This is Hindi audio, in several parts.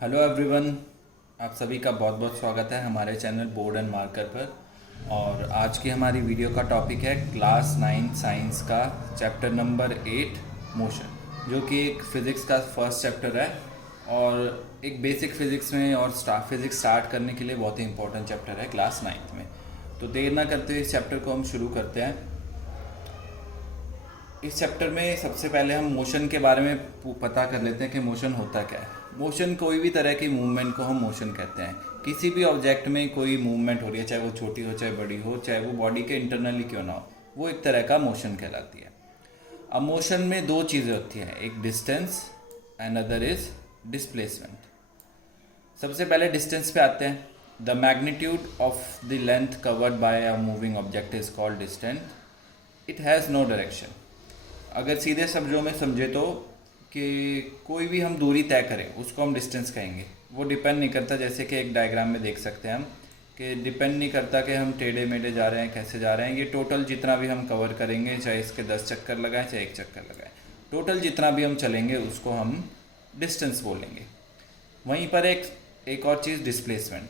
Hello everyone. आप सभी का बहुत बहुत स्वागत है हमारे चैनल बोर्ड एंड मार्कर पर। और आज की हमारी वीडियो का टॉपिक है क्लास 9 साइंस का चैप्टर नंबर 8 मोशन, जो कि एक फ़िज़िक्स का फर्स्ट चैप्टर है और एक बेसिक फ़िज़िक्स में और फिज़िक्स स्टार्ट करने के लिए बहुत ही इंपॉर्टेंट चैप्टर है क्लास 9th में। तो देर ना करते हुए इस चैप्टर को हम शुरू करते हैं। इस चैप्टर में सबसे पहले हम मोशन के बारे में पता कर लेते हैं कि मोशन होता क्या है। मोशन कोई भी तरह की मूवमेंट को हम मोशन कहते हैं। किसी भी ऑब्जेक्ट में कोई मूवमेंट हो रही है, चाहे वो छोटी हो चाहे बड़ी हो, चाहे वो बॉडी के इंटरनली क्यों ना हो, वो एक तरह का मोशन कहलाती है। अब मोशन में दो चीज़ें होती हैं, एक distance and other is displacement. सबसे पहले डिस्टेंस पे आते हैं। The magnitude of the length covered by a moving object is called distance. It has no direction. अगर सीधे शब्दों में समझे तो कि कोई भी हम दूरी तय करें उसको हम डिस्टेंस कहेंगे। वो डिपेंड नहीं करता, जैसे कि एक डायग्राम में देख सकते हैं हम, कि डिपेंड नहीं करता कि हम टेढ़े मेढ़े जा रहे हैं कैसे जा रहे हैं। ये टोटल जितना भी हम कवर करेंगे, चाहे इसके 10 चक्कर लगाएं चाहे एक चक्कर लगाएं, टोटल जितना भी हम चलेंगे उसको हम डिस्टेंस बोलेंगे। वहीं पर एक और चीज़ displacement.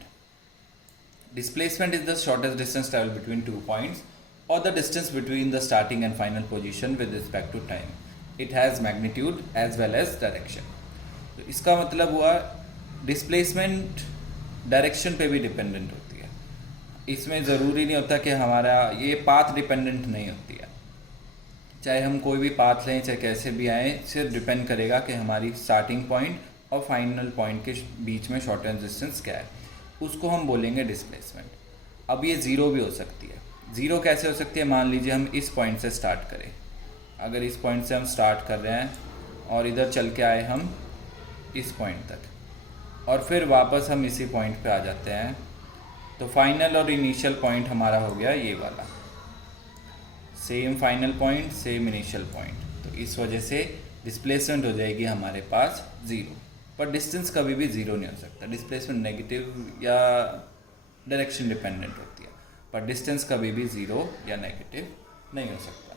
Displacement is the shortest distance traveled between 2 points or the distance between the starting and final position with respect to time. It has magnitude as well as direction. तो इसका मतलब हुआ डिस्प्लेसमेंट डायरेक्शन पे भी डिपेंडेंट होती है। इसमें ज़रूरी नहीं होता कि हमारा ये पाथ डिपेंडेंट नहीं होती है। चाहे हम कोई भी पाथ लें चाहे कैसे भी आए, सिर्फ डिपेंड करेगा कि हमारी स्टार्टिंग पॉइंट और फाइनल पॉइंट के बीच में शॉर्टेस्ट डिस्टेंस क्या है, उसको हम बोलेंगे डिस्प्लेसमेंट। अब ये ज़ीरो भी हो सकती है। ज़ीरो कैसे हो सकती है? मान लीजिए हम इस पॉइंट से स्टार्ट करें। अगर इस पॉइंट से हम स्टार्ट कर रहे हैं और इधर चल के आए हम इस पॉइंट तक और फिर वापस हम इसी पॉइंट पे आ जाते हैं, तो फाइनल और इनिशियल पॉइंट हमारा हो गया ये वाला। Same final point same initial point, तो इस वजह से डिस्प्लेसमेंट हो जाएगी हमारे पास ज़ीरो। पर डिस्टेंस कभी भी ज़ीरो नहीं हो सकता। डिस्प्लेसमेंट नेगेटिव या डायरेक्शन डिपेंडेंट होती है, पर डिस्टेंस कभी भी ज़ीरो या नेगेटिव नहीं हो सकता।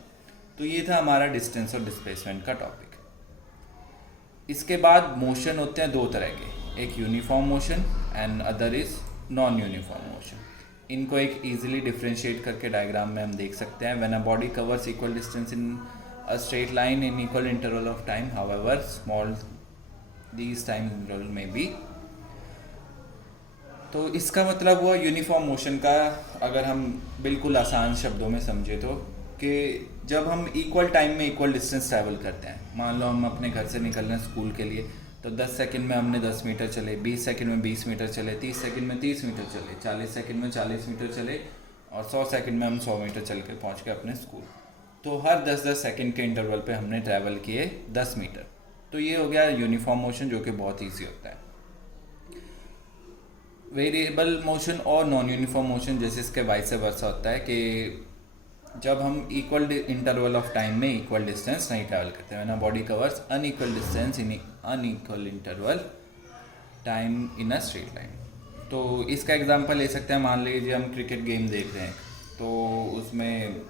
तो ये था हमारा डिस्टेंस और डिस्प्लेसमेंट का टॉपिक। इसके बाद मोशन होते हैं दो तरह के, एक uniform motion and other is non uniform motion. इनको एक ईजिली डिफ्रेंशिएट करके डायग्राम में हम देख सकते हैं। When a body covers equal distance in a straight line in equal interval of time, however small these time interval में भी। तो इसका मतलब हुआ यूनिफॉर्म मोशन का। अगर हम बिल्कुल आसान शब्दों में समझे तो कि जब हम इक्वल टाइम में इक्वल डिस्टेंस ट्रैवल करते हैं, मान लो हम अपने घर से निकल रहे हैं स्कूल के लिए, तो 10 सेकंड में हमने 10 मीटर चले, 20 सेकंड में 20 मीटर चले, 30 सेकंड में 30 मीटर चले, 40 सेकंड में 40 मीटर चले और 100 सेकंड में हम 100 मीटर चल के पहुँच गए अपने स्कूल। तो हर 10-10 सेकंड के इंटरवल पे हमने ट्रैवल किए 10 मीटर। तो ये हो गया यूनिफॉर्म मोशन, जो कि बहुत ईजी होता है। वेरिएबल मोशन और नॉन यूनिफॉर्म मोशन जैसे इसके वाइस वर्सा होता है कि जब हम इक्वल इंटरवल ऑफ टाइम में इक्वल डिस्टेंस नहीं ट्रैवल करते, when a body covers unequal distance in unequal interval time in a straight line. तो इसका एग्जांपल ले सकते हैं। मान लीजिए हम क्रिकेट गेम देख रहे हैं, तो उसमें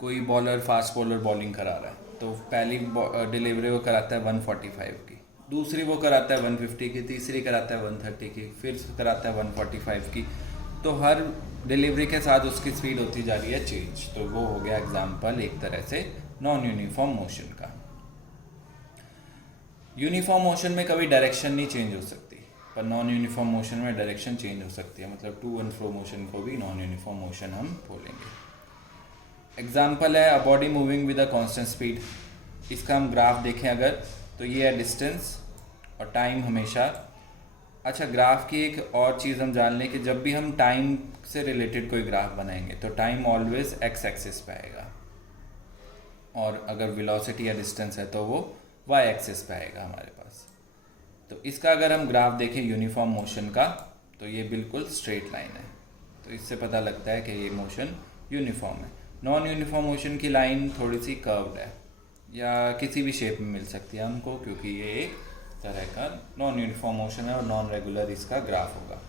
कोई बॉलर फास्ट बॉलर बॉलिंग करा रहा है, तो पहली डिलीवरी वो कराता है 145 की, दूसरी वो कराता है 150 की, तीसरी कराता है 130 की, फिर कराता है 145 की। तो हर डिलीवरी के साथ उसकी स्पीड होती जा रही है चेंज। तो वो हो गया एग्जांपल एक तरह से नॉन यूनिफॉर्म मोशन का। यूनिफॉर्म मोशन में कभी डायरेक्शन नहीं चेंज हो सकती, पर नॉन यूनिफॉर्म मोशन में डायरेक्शन चेंज हो सकती है। मतलब टू एंड फ्रो मोशन को भी नॉन यूनिफॉर्म मोशन हम बोलेंगे। एग्जाम्पल है a body moving with a constant speed. इसका हम ग्राफ देखें अगर, तो ये है डिस्टेंस और टाइम हमेशा। अच्छा, ग्राफ की एक और चीज़ हम जान लें कि जब भी हम टाइम से रिलेटेड कोई ग्राफ बनाएंगे तो टाइम ऑलवेज एक्स एक्सिस पे आएगा, और अगर वेलोसिटी या डिस्टेंस है तो वो वाई एक्सिस पे आएगा हमारे पास। तो इसका अगर हम ग्राफ देखें यूनिफॉर्म मोशन का, तो ये बिल्कुल स्ट्रेट लाइन है। तो इससे पता लगता है कि ये मोशन यूनिफॉर्म है। नॉन यूनिफॉर्म मोशन की लाइन थोड़ी सी कर्व्ड है या किसी भी शेप में मिल सकती है हमको, क्योंकि ये एक तरह का नॉन यूनिफॉर्म मोशन है और नॉन रेगुलर इसका ग्राफ होगा।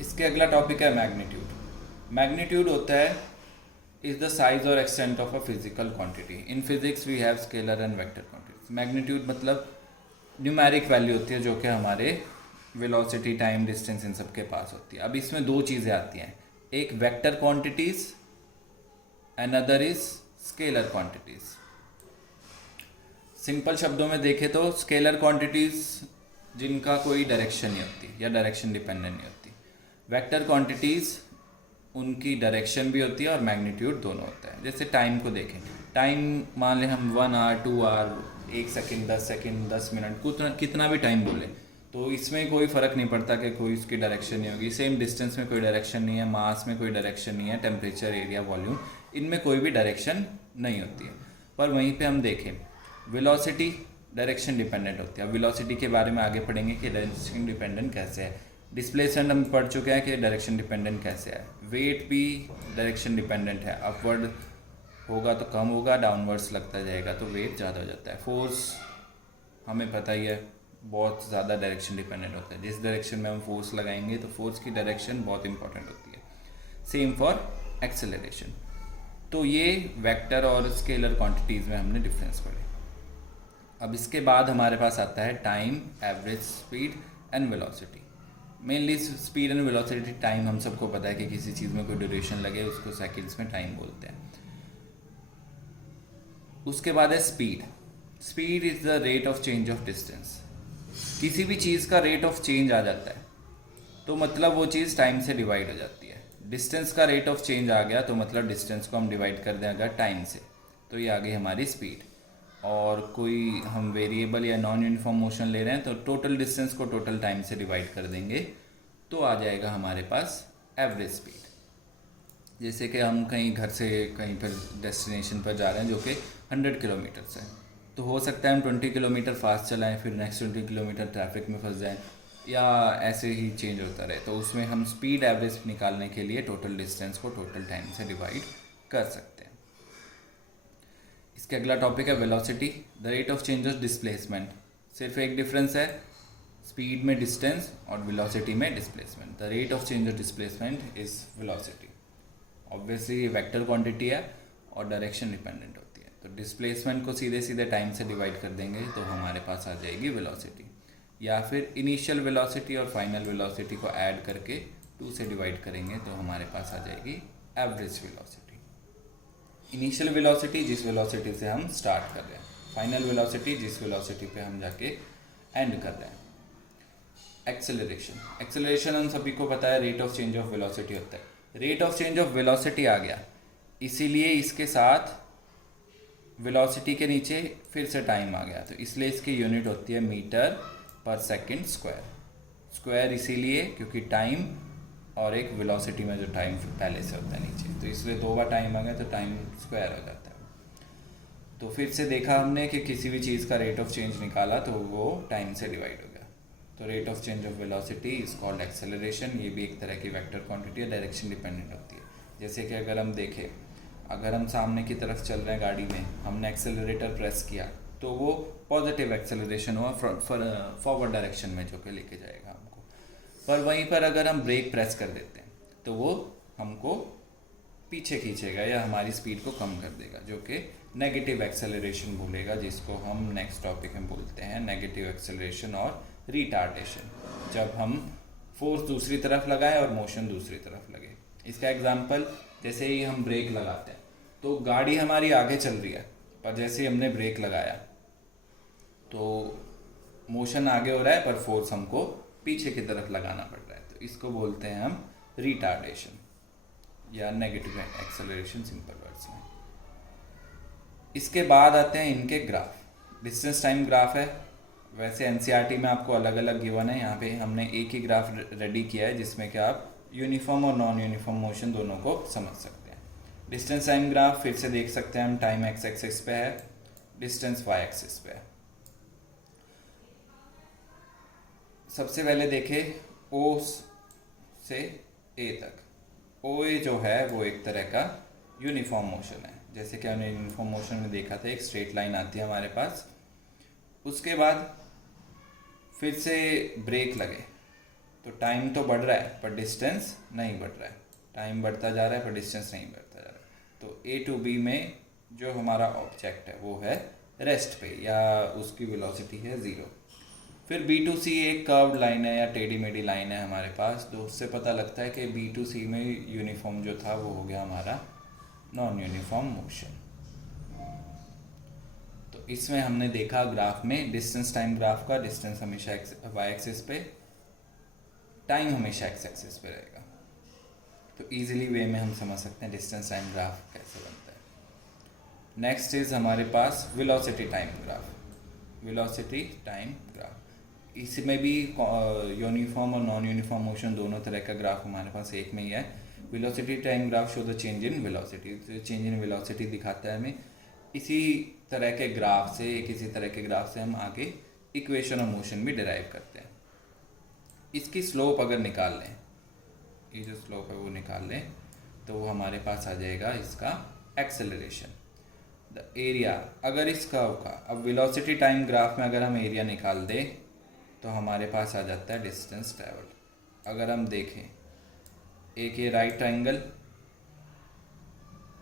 इसके अगला टॉपिक है मैग्नीट्यूड। मैग्नीट्यूड होता है इज द साइज और extent of a physical quantity. In physics we have scalar and vector quantities. Magnitude मतलब न्यूमेरिक वैल्यू होती है जो कि हमारे वेलोसिटी, टाइम, डिस्टेंस इन सब के पास होती है। अब इसमें दो चीज़ें आती हैं, एक vector quantities, another is scalar quantities. Simple शब्दों में देखें तो स्केलर क्वांटिटीज़ जिनका कोई डायरेक्शन नहीं होती या डायरेक्शन डिपेंडेंट नहीं होती। वेक्टर क्वांटिटीज़ उनकी डायरेक्शन भी होती है और मैग्नीट्यूड दोनों होता है। जैसे टाइम को देखें, टाइम मान लें हम 1 hour, 2 hour, 1 second, 10 second, 10 minute, कितना भी टाइम बोले, तो इसमें कोई फ़र्क नहीं पड़ता कि कोई उसकी डायरेक्शन नहीं होगी। सेम डिस्टेंस में कोई डायरेक्शन नहीं है, मास में कोई डायरेक्शन नहीं है, टेम्परेचर, एरिया, वॉल्यूम, इनमें कोई भी डायरेक्शन नहीं होती है। पर वहीं पे हम देखें वेलोसिटी डायरेक्शन डिपेंडेंट होती है। अब वेलोसिटी के बारे में आगे पढ़ेंगे कि डायरेक्शन डिपेंडेंट कैसे है। डिस्प्लेसमेंट हम पढ़ चुके हैं कि डायरेक्शन डिपेंडेंट कैसे है। वेट भी डायरेक्शन डिपेंडेंट है, अपवर्ड होगा तो कम होगा, डाउनवर्ड्स लगता जाएगा तो वेट ज़्यादा हो जाता है। फोर्स हमें पता ही है बहुत ज़्यादा डायरेक्शन डिपेंडेंट होता है, जिस डायरेक्शन में हम फोर्स लगाएंगे तो फोर्स की डायरेक्शन बहुत इंपॉर्टेंट होती है। Same for acceleration. तो ये वेक्टर और स्केलर क्वांटिटीज़ में हमने डिफरेंस पढ़े। अब इसके बाद हमारे पास आता है time, average speed and velocity. Mainly speed and velocity, time हम सबको पता है कि किसी चीज़ में कोई ड्यूरेशन लगे उसको सेकंड्स में टाइम बोलते हैं। उसके बाद है speed. Speed is the rate of change of distance. किसी भी चीज़ का रेट ऑफ चेंज आ जाता है तो मतलब वो चीज़ टाइम से डिवाइड हो जाती है। डिस्टेंस का रेट ऑफ चेंज आ गया तो मतलब डिस्टेंस को हम डिवाइड कर दें अगर टाइम से, तो ये आ गई हमारी स्पीड। और कोई हम वेरिएबल या नॉन यूनिफॉर्म मोशन ले रहे हैं तो टोटल डिस्टेंस को टोटल टाइम से डिवाइड कर देंगे तो आ जाएगा हमारे पास एवरेज स्पीड। जैसे कि हम कहीं घर से कहीं पर डेस्टिनेशन पर जा रहे हैं जो कि 100 किलोमीटर है, तो हो सकता है हम 20 किलोमीटर फास्ट चलाएं, फिर नेक्स्ट 20 किलोमीटर ट्रैफिक में फंस जाएं, या ऐसे ही चेंज होता रहे। तो उसमें हम स्पीड एवरेज निकालने के लिए टोटल डिस्टेंस को टोटल टाइम से डिवाइड कर सकते हैं। इसके अगला टॉपिक है velocity, the rate of change of displacement. सिर्फ एक डिफरेंस है, स्पीड में डिस्टेंस और वेलोसिटी में displacement. The rate of change of displacement is velocity. Obviously ये वेक्टर क्वांटिटी है और डायरेक्शन डिपेंडेंट होती है, तो डिस्प्लेसमेंट को सीधे सीधे टाइम से डिवाइड कर देंगे तो हमारे पास आ जाएगी वेलोसिटी। या फिर इनिशियल वेलोसिटी और फाइनल वेलोसिटी को ऐड करके 2 से डिवाइड करेंगे तो हमारे पास आ जाएगी एवरेज वेलोसिटी। इनिशियल वेलोसिटी जिस वेलोसिटी से हम स्टार्ट कर रहे हैं, फाइनल वेलोसिटी जिस वेलोसिटी पे हम जाके एंड कर रहे हैं। एक्सेलरेशन, एक्सेलरेशन हम सभी को पता है rate of change of velocity होता है। Rate of change of velocity आ गया, इसीलिए इसके साथ वेलोसिटी के नीचे फिर से टाइम आ गया, तो इसलिए इसकी यूनिट होती है मीटर पर सेकंड स्क्वायर। स्क्वायर इसीलिए क्योंकि टाइम और एक वेलोसिटी में जो टाइम पहले से होता है नीचे, तो इसलिए 2 बार टाइम आ गया तो टाइम स्क्वायर हो जाता है। तो फिर से देखा हमने कि किसी भी चीज़ का रेट ऑफ चेंज निकाला तो वो टाइम से डिवाइड हो गया। तो rate of change of velocity is called acceleration. ये भी एक तरह की वेक्टर क्वांटिटी है, डायरेक्शन डिपेंडेंट होती है। जैसे कि अगर हम देखें, अगर हम सामने की तरफ चल रहे हैं गाड़ी में, हमने एक्सेलरेटर प्रेस किया तो वो पॉजिटिव एक्सेलरेशन हुआ फॉरवर्ड डायरेक्शन में, जो कि लेके जाएगा हमको। पर वहीं पर अगर हम ब्रेक प्रेस कर देते हैं तो वो हमको पीछे खींचेगा या हमारी स्पीड को कम कर देगा, जो कि नेगेटिव एक्सेलरेशन बोलेगा, जिसको हम नेक्स्ट टॉपिक में बोलते हैं नेगेटिव एक्सेलरेशन और रिटार्डेशन। जब हम फोर्स दूसरी तरफ लगाएं और मोशन दूसरी तरफ लगे। इसका एग्जांपल, जैसे ही हम ब्रेक लगाते हैं तो गाड़ी हमारी आगे चल रही है, पर जैसे ही हमने ब्रेक लगाया तो मोशन आगे हो रहा है पर फोर्स हमको पीछे की तरफ लगाना पड़ रहा है, तो इसको बोलते हैं हम रिटार्डेशन या नेगेटिव एक्सेलरेशन, सिंपल वर्ड्स में। इसके बाद आते हैं इनके ग्राफ। डिस्टेंस टाइम ग्राफ है, वैसे एनसीईआरटी में आपको अलग अलग गिवन है, यहाँ पे हमने एक ही ग्राफ रेडी किया है जिसमें कि आप यूनिफॉर्म और नॉन यूनिफॉर्म मोशन दोनों को समझ सकते हैं। डिस्टेंस टाइम ग्राफ फिर से देख सकते हैं हम, टाइम एक्स एक्सिस पे है, डिस्टेंस वाई एक्सिस पे है। सबसे पहले देखें ओ से ए तक। ओ ए जो है वो एक तरह का यूनिफॉर्म मोशन है, जैसे कि हमने यूनिफॉर्म मोशन में देखा था, एक स्ट्रेट लाइन आती है हमारे पास। उसके बाद फिर से ब्रेक लगे तो टाइम तो बढ़ रहा है पर डिस्टेंस नहीं बढ़ रहा है, टाइम बढ़ता जा रहा है पर डिस्टेंस नहीं बढ़ता जा रहा है। तो ए टू बी में जो हमारा ऑब्जेक्ट है वो है रेस्ट पे, या उसकी वेलोसिटी है 0। फिर B2C एक कर्व्ड लाइन है या टेढ़ी मेढ़ी लाइन है हमारे पास, तो उससे पता लगता है कि B2C में यूनिफॉर्म जो था वो हो गया हमारा नॉन यूनिफॉर्म मोशन। तो इसमें हमने देखा ग्राफ में डिस्टेंस टाइम ग्राफ का, डिस्टेंस हमेशा वाई एक्सिस पे, टाइम हमेशा एक्स एक्सिस पे रहेगा। तो इजीली वे में हम समझ सकते हैं डिस्टेंस टाइम ग्राफ कैसे बनता है। नेक्स्ट इज हमारे पास velocity time graph. Velocity time graph, इसमें भी यूनिफॉर्म और नॉन यूनिफॉर्म मोशन दोनों तरह का ग्राफ हमारे पास एक में ही है। Velocity time graph show the change in velocity, change in velocity दिखाता है हमें। इसी तरह के ग्राफ से, किसी तरह के ग्राफ से हम आगे इक्वेशन ऑफ मोशन भी डिराइव करते हैं। इसकी स्लोप अगर निकाल लें, ये जो स्लोप है वो निकाल लें, तो वो हमारे पास आ जाएगा इसका एक्सेलरेशन। द एरिया, अगर इस कर्व का, अब वेलोसिटी टाइम ग्राफ में अगर हम एरिया निकाल दें तो हमारे पास आ जाता है डिस्टेंस ट्रैवल्ड। अगर हम देखें एक ये राइट ट्रायंगल,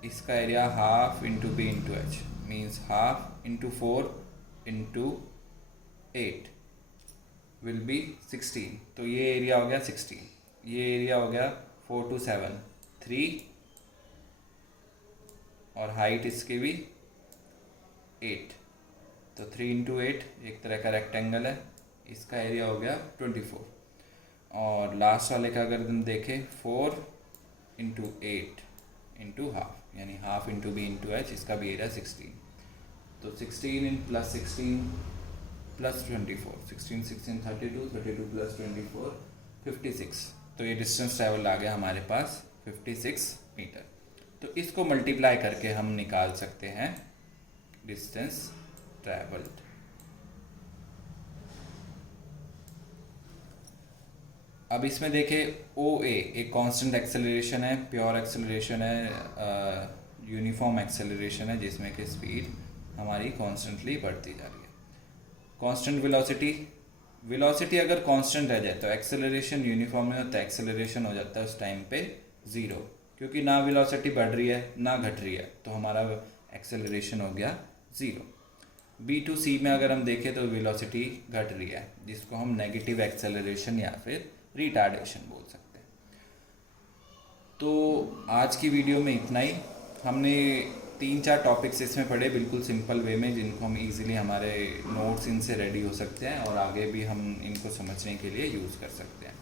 इसका area half into B into H, means half into 4 into 8 will be 16। तो ये एरिया हो गया 16, ये एरिया हो गया 4 to 7 3, और हाइट इसकी भी 8, तो 3 इंटू 8 एक तरह का रेक्टेंगल है, इसका एरिया हो गया 24। और लास्ट वाले का अगर हम देखें 4 इंटू 8 इंटू हाफ, यानी half into B into H, इसका भी एरिया 16। तो 16 इन प्लस 16 प्लस 24, 16 16 32, 32 प्लस 24 56। तो ये डिस्टेंस ट्रैवल आ गया हमारे पास 56 मीटर। तो इसको मल्टीप्लाई करके हम निकाल सकते हैं डिस्टेंस ट्रैवल्ड। अब इसमें देखें OA एक कांस्टेंट एक्सेलरेशन है, प्योर एक्सेलरेशन है, यूनिफॉर्म एक्सेलरेशन है, जिसमें कि स्पीड हमारी कॉन्स्टेंटली बढ़ती जा रही है। कांस्टेंट वेलोसिटी, वेलोसिटी अगर कांस्टेंट रह जाए तो एक्सेलरेशन यूनिफॉर्म में होता है, एक्सेलरेशन हो जाता है उस टाइम पे 0, क्योंकि ना वेलोसिटी बढ़ रही है ना घट रही है, तो हमारा एक्सेलरेशन हो गया 0। B2C में अगर हम देखें तो वेलोसिटी घट रही है, जिसको हम नेगेटिव एक्सेलरेशन या फिर रिटार्डेशन बोल सकते हैं। तो आज की वीडियो में इतना ही। हमने 3-4 टॉपिक्स इसमें पढ़े बिल्कुल सिंपल वे में, जिनको हम इजीली हमारे नोट्स इनसे रेडी हो सकते हैं और आगे भी हम इनको समझने के लिए यूज़ कर सकते हैं।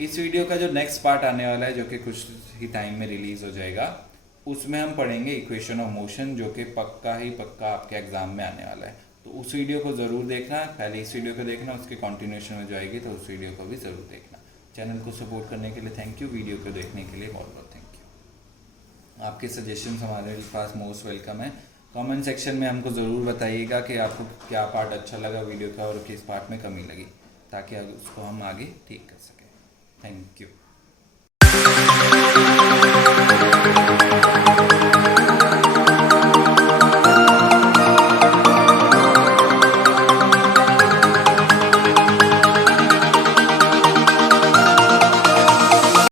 इस वीडियो का जो नेक्स्ट पार्ट आने वाला है, जो कि कुछ ही टाइम में रिलीज़ हो जाएगा, उसमें हम पढ़ेंगे इक्वेशन ऑफ मोशन, जो कि पक्का ही पक्का आपके एग्ज़ाम में आने वाला है। तो उस वीडियो को ज़रूर देखना, पहले इस वीडियो को देखना, उसके कंटिन्यूएशन में जो आएगी तो उस वीडियो को भी ज़रूर देखना। चैनल को सपोर्ट करने के लिए थैंक यू, वीडियो को देखने के लिए बहुत बहुत थैंक यू। आपके सजेशंस हमारे पास मोस्ट वेलकम है। कमेंट सेक्शन में हमको ज़रूर बताइएगा कि आपको क्या पार्ट अच्छा लगा वीडियो का और किस पार्ट में कमी लगी, ताकि उसको हम आगे ठीक कर सकें। Thank you.